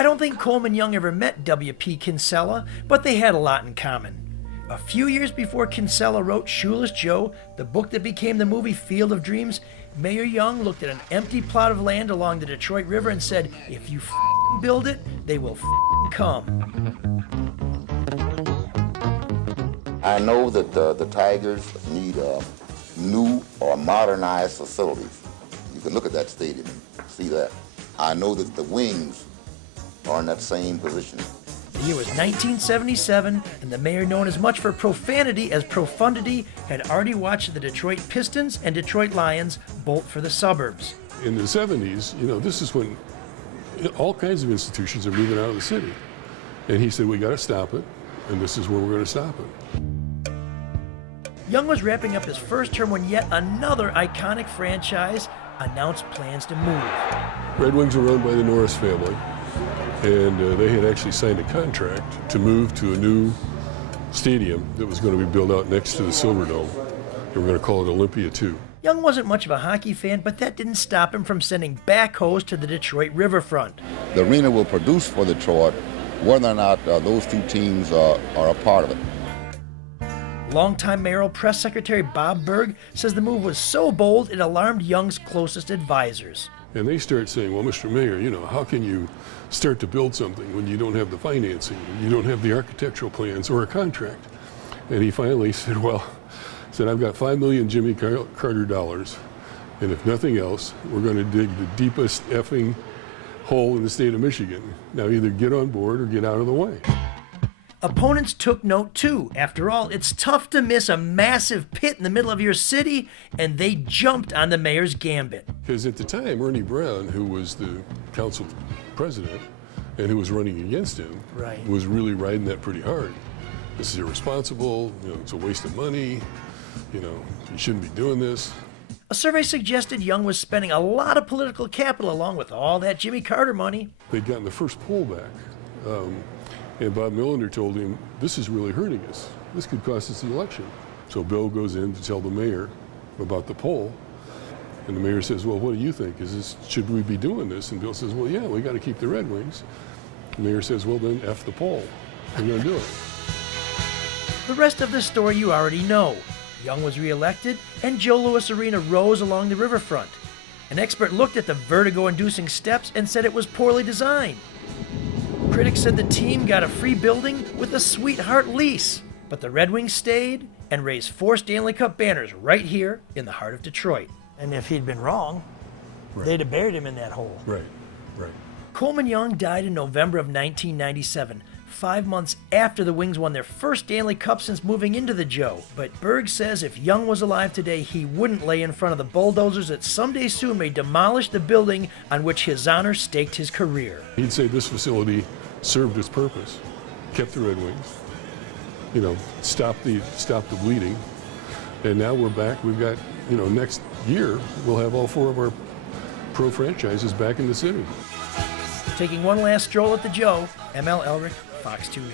I don't think Coleman Young ever met W.P. Kinsella, but they had a lot in common. A few years before Kinsella wrote Shoeless Joe, the book that became the movie Field of Dreams, Mayor Young looked at an empty plot of land along the Detroit River and said, "If you build it, they will come." I know that the Tigers need new or modernized facilities. You can look at that stadium and see that. I know that the Wings are in that same position. The year was 1977, and the mayor, known as much for profanity as profundity, had already watched the Detroit Pistons and Detroit Lions bolt for the suburbs. In the 70s, this is when all kinds of institutions are moving out of the city. And he said, we got to stop it, and this is where we're going to stop it. Young was wrapping up his first term when yet another iconic franchise announced plans to move. Red Wings were owned by the Norris family, and they had actually signed a contract to move to a new stadium that was going to be built out next to the Silverdome. They were going to call it Olympia 2. Young wasn't much of a hockey fan, but that didn't stop him from sending backhoes to the Detroit riverfront. The arena will produce for Detroit whether or not those two teams are a part of it. Longtime mayoral press secretary Bob Berg says the move was so bold it alarmed Young's closest advisors. And they start saying, well, Mr. Mayor, how can you start to build something when you don't have the financing, you don't have the architectural plans or a contract? And he finally said, I've got $5 million Jimmy Carter dollars, and if nothing else, we're going to dig the deepest effing hole in the state of Michigan. Now either get on board or get out of the way. Opponents took note too. After all, it's tough to miss a massive pit in the middle of your city, and they jumped on the mayor's gambit. Because at the time, Ernie Brown, who was the council president and who was running against him, was really riding that pretty hard. This is irresponsible, it's a waste of money, you shouldn't be doing this. A survey suggested Young was spending a lot of political capital along with all that Jimmy Carter money. They'd gotten the first poll back. And Bob Millender told him, this is really hurting us. This could cost us the election. So Bill goes in to tell the mayor about the poll. And the mayor says, well, what do you think? Should we be doing this? And Bill says, well, yeah, we got to keep the Red Wings. The mayor says, well, then F the poll. We're going to do it. The rest of the story you already know. Young was reelected, and Joe Louis Arena rose along the riverfront. An expert looked at the vertigo-inducing steps and said it was poorly designed. Critics said the team got a free building with a sweetheart lease, but the Red Wings stayed and raised 4 Stanley Cup banners right here in the heart of Detroit. And if he'd been wrong, they'd have buried him in that hole. Right. Coleman Young died in November of 1997, 5 months after the Wings won their first Stanley Cup since moving into the Joe. But Berg says if Young was alive today, he wouldn't lay in front of the bulldozers that someday soon may demolish the building on which his honor staked his career. He'd say this facility served its purpose, kept the Red Wings, stopped the bleeding, and now we're back. We've got, next year we'll have all 4 of our pro franchises back in the city. Taking one last stroll at the Joe, ML Elric, Fox 2 News.